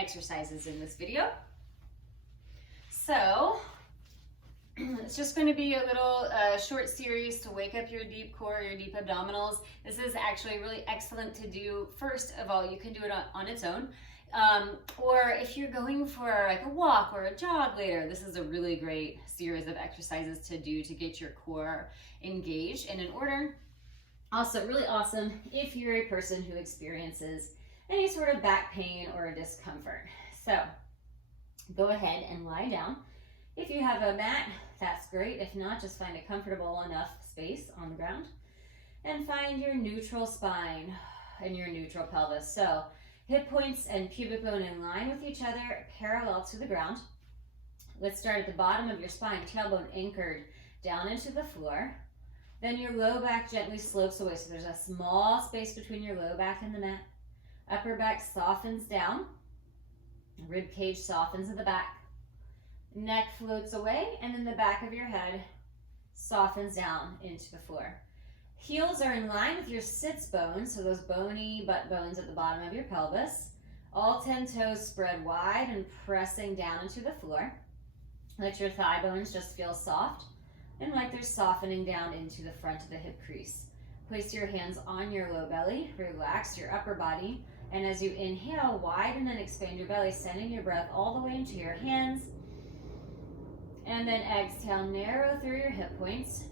exercises in this video. So it's just going to be a little short series to wake up your deep core, your deep abdominals. This is actually really excellent to do. First of all, you can do it on its own. Or if you're going for like a walk or a jog later, this is a really great series of exercises to do to get your core engaged and in order. Also really awesome if you're a person who experiences any sort of back pain or discomfort. So go ahead and lie down. If you have a mat, that's great. If not, just find a comfortable enough space on the ground and find your neutral spine and your neutral pelvis. So hip points and pubic bone in line with each other, parallel to the ground. Let's start at the bottom of your spine, tailbone anchored down into the floor. Then your low back gently slopes away. So there's a small space between your low back and the mat. Upper back softens down. Rib cage softens at the back. Neck floats away, and then the back of your head softens down into the floor. Heels are in line with your sits bones, so those bony butt bones at the bottom of your pelvis. All 10 toes spread wide and pressing down into the floor. Let your thigh bones just feel soft and like they're softening down into the front of the hip crease. Place your hands on your low belly, relax your upper body, and as you inhale, widen and expand your belly, sending your breath all the way into your hands. And then exhale, narrow through your hip points,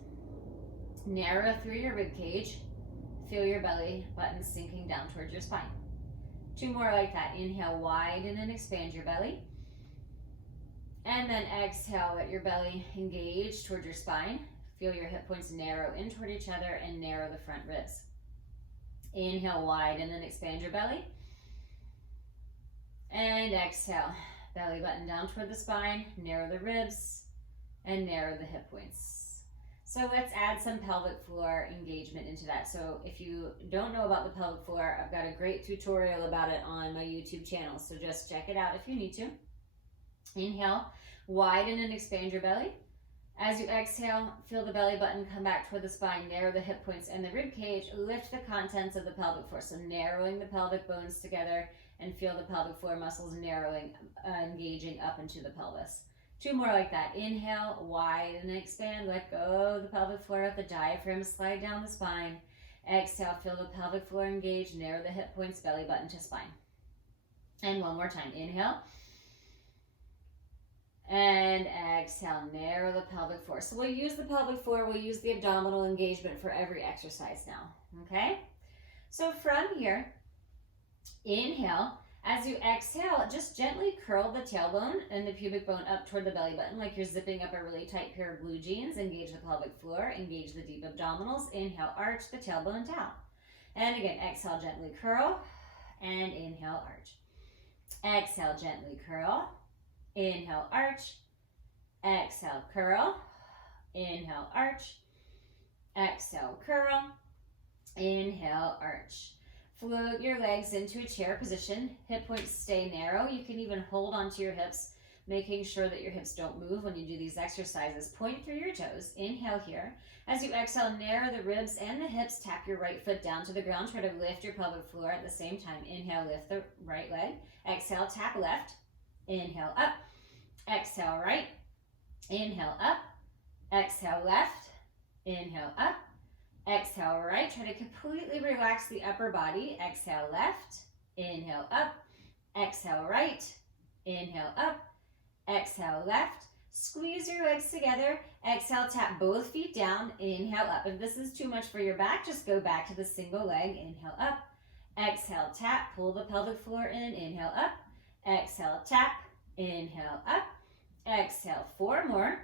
narrow through your rib cage. Feel your belly button sinking down towards your spine. 2 more like that. Inhale, widen and expand your belly. And then exhale, let your belly engage toward your spine. Feel your hip points narrow in toward each other and narrow the front ribs. Inhale, widen and expand your belly. And exhale, belly button down toward the spine, narrow the ribs, and narrow the hip points. So let's add some pelvic floor engagement into that. So if you don't know about the pelvic floor, I've got a great tutorial about it on my YouTube channel. So just check it out if you need to. Inhale, widen and expand your belly. As you exhale, feel the belly button come back toward the spine, narrow the hip points and the rib cage, lift the contents of the pelvic floor. So narrowing the pelvic bones together and feel the pelvic floor muscles narrowing, engaging up into the pelvis. 2 more like that. Inhale, widen and expand, let go of the pelvic floor, let the diaphragm slide down the spine. Exhale, feel the pelvic floor engage, narrow the hip points, belly button to spine. And 1 more time. Inhale. And exhale, narrow the pelvic floor. So we'll use the pelvic floor, we'll use the abdominal engagement for every exercise now, okay? So from here, inhale. As you exhale, just gently curl the tailbone and the pubic bone up toward the belly button like you're zipping up a really tight pair of blue jeans. Engage the pelvic floor, engage the deep abdominals. Inhale, arch the tailbone down. And again, exhale, gently curl, and inhale, arch. Exhale, gently curl. Inhale, arch. Exhale, curl. Inhale, arch. Exhale, curl. Inhale, arch. Float your legs into a chair position. Hip points stay narrow. You can even hold onto your hips, making sure that your hips don't move when you do these exercises. Point through your toes. Inhale here. As you exhale, narrow the ribs and the hips. Tap your right foot down to the ground. Try to lift your pelvic floor at the same time. Inhale, lift the right leg. Exhale, tap left. Inhale, up. Exhale, right. Inhale, up. Exhale, left. Inhale, up. Exhale, right. Try to completely relax the upper body. Exhale, left. Inhale, up. Exhale, right. Inhale, up. Exhale, left. Squeeze your legs together. Exhale, tap both feet down. Inhale, up. If this is too much for your back, just go back to the single leg. Inhale, up. Exhale, tap. Pull the pelvic floor in. Inhale, up. Exhale, tap. Inhale, up. Exhale, 4 more.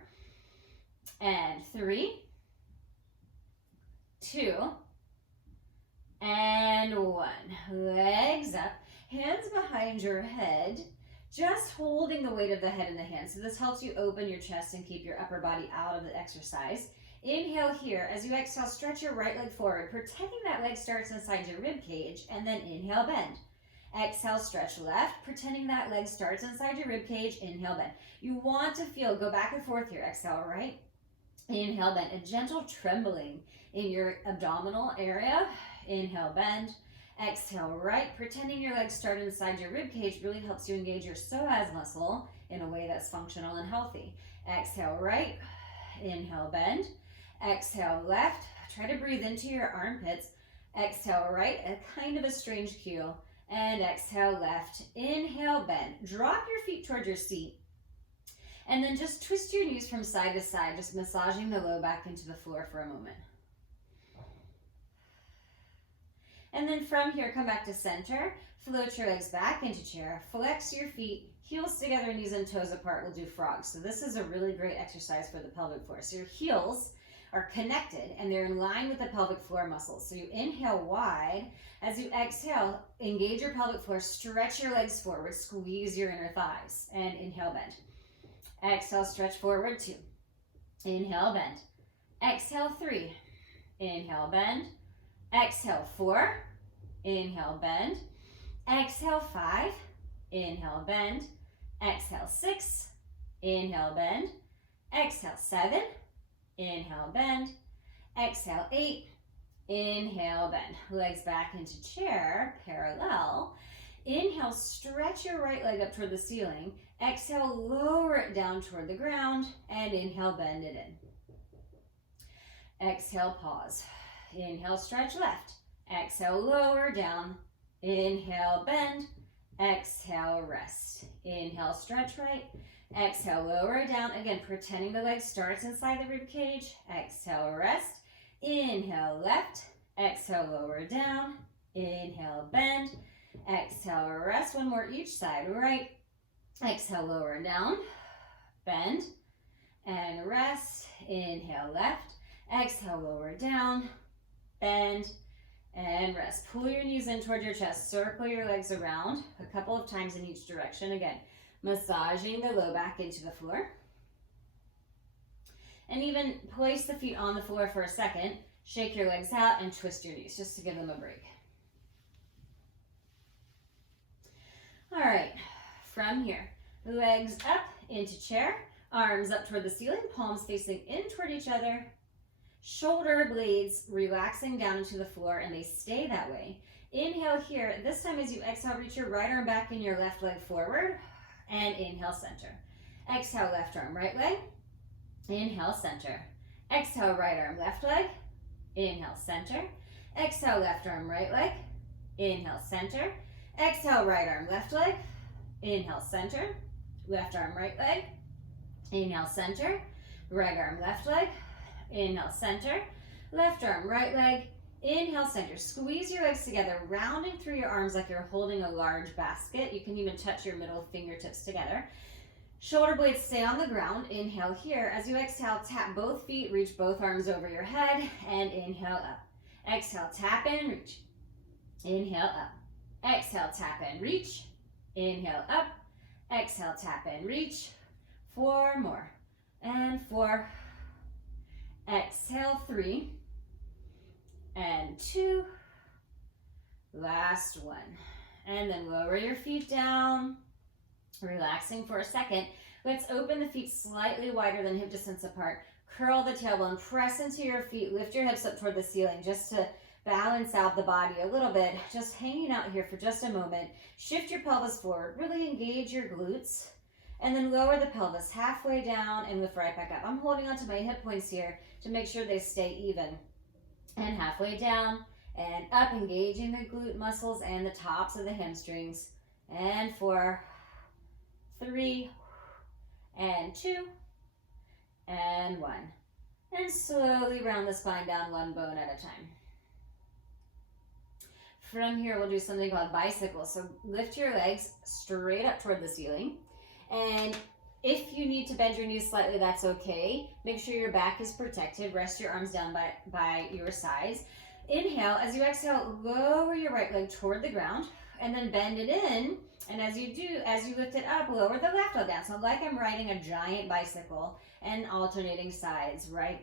And 3, 2, and 1. Legs up, hands behind your head, just holding the weight of the head in the hands. So this helps you open your chest and keep your upper body out of the exercise. Inhale here. As you exhale, stretch your right leg forward, pretending that leg starts inside your rib cage, and then inhale, bend. Exhale, stretch left, pretending that leg starts inside your rib cage. Inhale, bend. You want to feel, go back and forth here. Exhale, right. Inhale, bend. A gentle trembling in your abdominal area. Inhale, bend. Exhale, right. Pretending your legs start inside your rib cage really helps you engage your psoas muscle in a way that's functional and healthy. Exhale, right. Inhale, bend. Exhale, left. Try to breathe into your armpits. Exhale, right. A kind of a strange cue. And exhale, left. Inhale, bend. Drop your feet toward your seat. And then just twist your knees from side to side, just massaging the low back into the floor for a moment. And then from here, come back to center. Float your legs back into chair. Flex your feet, heels together, knees and toes apart. We'll do frogs. So this is a really great exercise for the pelvic floor. So your heels are connected and they're in line with the pelvic floor muscles. So you inhale wide. As you exhale, engage your pelvic floor, stretch your legs forward, squeeze your inner thighs, and inhale, bend. Exhale, stretch forward, 2. Inhale, bend. Exhale, 3. Inhale, bend. Exhale, 4. Inhale, bend. Exhale, 5. Inhale, bend. Exhale, 6. Inhale, bend. Exhale, 7. Inhale, bend. Exhale, 8. Inhale, bend. Legs back into chair, parallel. Inhale, stretch your right leg up toward the ceiling. Exhale, lower it down toward the ground. And inhale, bend it in. Exhale, pause. Inhale, stretch left. Exhale, lower down. Inhale, bend. Exhale, rest. Inhale, stretch right. Exhale, lower it down. Again, pretending the leg starts inside the rib cage. Exhale, rest. Inhale, left. Exhale, lower down. Inhale, bend. Exhale, rest. One more each side. Right. Exhale, lower down. Bend. And rest. Inhale, left. Exhale, lower down. Bend. And rest. Pull your knees in toward your chest. Circle your legs around a couple of times in each direction. Again, massaging the low back into the floor. And even place the feet on the floor for a second. Shake your legs out and twist your knees just to give them a break. All right, from here, legs up into chair, arms up toward the ceiling, palms facing in toward each other. Shoulder blades relaxing down into the floor, and they stay that way. Inhale here. This time as you exhale, reach your right arm back and your left leg forward, and inhale, center. Exhale, left arm, right leg. Inhale, center. Exhale, right arm, left leg. Inhale, center. Exhale, left arm, right leg. Inhale, center. Exhale, right arm, left leg. Inhale, center. Left arm, right leg. Inhale, center. Right arm, left leg. Inhale, center. Left arm, right leg. Inhale, center. Squeeze your legs together, rounding through your arms like you're holding a large basket. You can even touch your middle fingertips together. Shoulder blades stay on the ground. Inhale here. As you exhale, tap both feet, reach both arms over your head, and inhale up. Exhale, tap in, reach. Inhale up. Exhale, tap in, reach. Inhale up. Exhale, tap in, reach. 4 more. And 4. Exhale, 3. And 2. Last 1. And then lower your feet down. Relaxing for a second. Let's open the feet slightly wider than hip distance apart. Curl the tailbone, press into your feet, lift your hips up toward the ceiling just to balance out the body a little bit. Just hanging out here for just a moment. Shift your pelvis forward, really engage your glutes, and then lower the pelvis halfway down and lift right back up. I'm holding onto my hip points here to make sure they stay even. And halfway down and up, engaging the glute muscles and the tops of the hamstrings. And 4, 3, and 2, and 1. And slowly round the spine down one bone at a time. From here, we'll do something called bicycle. So lift your legs straight up toward the ceiling. And if you need to bend your knees slightly, that's okay. Make sure your back is protected. Rest your arms down by your sides. Inhale. As you exhale, lower your right leg toward the ground. And then bend it in. And as you lift it up, lower the left leg down. So like I'm riding a giant bicycle and alternating sides, right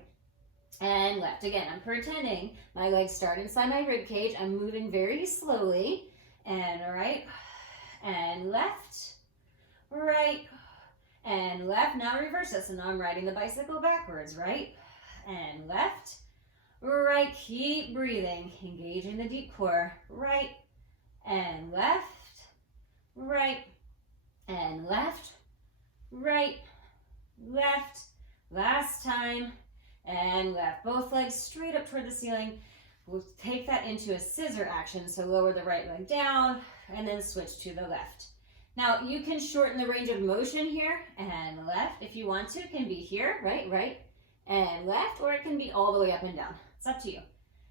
and left. Again, I'm pretending my legs start inside my rib cage. I'm moving very slowly. And right and left, right and left. Now reverse this. So now I'm riding the bicycle backwards, right and left, right. Keep breathing, engaging the deep core, right and left, right, and left, right, left, last time, and left. Both legs straight up toward the ceiling. We'll take that into a scissor action, so lower the right leg down, and then switch to the left. Now, you can shorten the range of motion here, and left if you want to. It can be here, right, and left, or it can be all the way up and down. It's up to you,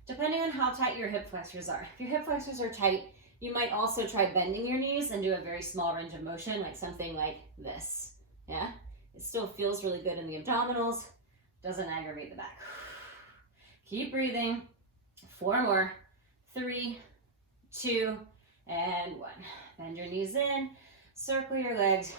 depending on how tight your hip flexors are. If your hip flexors are tight, you might also try bending your knees and do a very small range of motion, like something like this, yeah? It still feels really good in the abdominals, doesn't aggravate the back. Keep breathing. 4 more, 3, 2, and 1. Bend your knees in, circle your legs,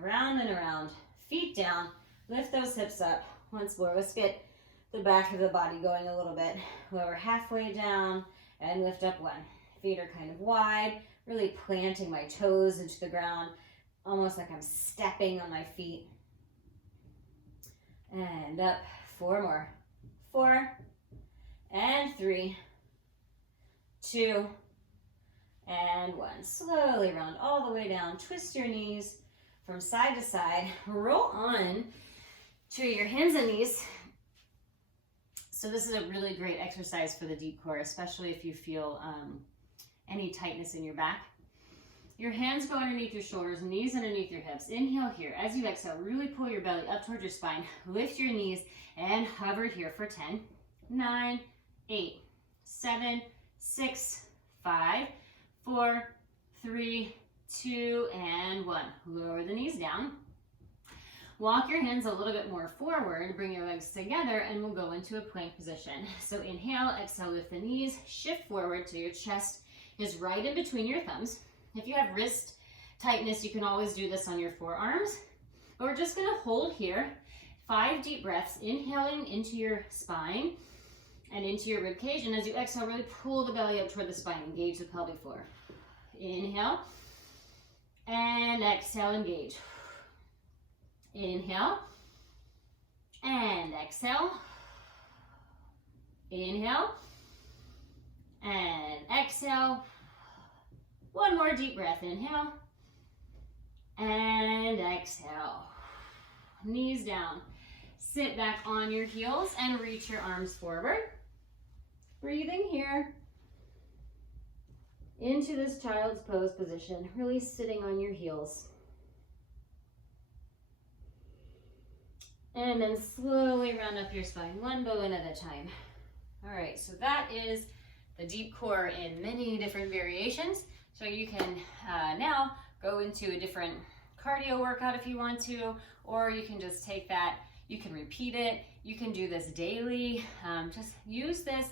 around and around, feet down, lift those hips up. Once more, let's get the back of the body going a little bit. Lower halfway down and lift up 1. Feet are kind of wide, really planting my toes into the ground, almost like I'm stepping on my feet. And up, 4 more, 4, and 3, 2, and 1. Slowly round all the way down. Twist your knees from side to side. Roll on to your hands and knees. So this is a really great exercise for the deep core, especially if you feel any tightness in your back. Your hands go underneath your shoulders, knees underneath your hips. Inhale here. As you exhale, really pull your belly up towards your spine. Lift your knees and hover here for 10, 9, 8, 7, 6, 5, 4, 3, 2, and 1. Lower the knees down. Walk your hands a little bit more forward. Bring your legs together and we'll go into a plank position. So inhale, exhale, lift the knees, shift forward to your chest is right in between your thumbs. If you have wrist tightness, you can always do this on your forearms. But we're just gonna hold here. 5 deep breaths, inhaling into your spine and into your rib cage. And as you exhale, really pull the belly up toward the spine, engage the pelvic floor. Inhale and exhale, engage. Inhale and exhale. Inhale and exhale. 1 more deep breath. Inhale and exhale. Knees down. Sit back on your heels and reach your arms forward. Breathing here into this child's pose position, really sitting on your heels. And then slowly round up your spine, one bone at a time. All right, so that is the deep core in many different variations. So you can now go into a different cardio workout if you want to, or you can just take that, you can repeat it, you can do this daily. Just use this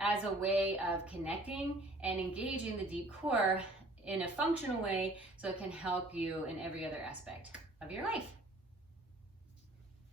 as a way of connecting and engaging the deep core in a functional way so it can help you in every other aspect of your life.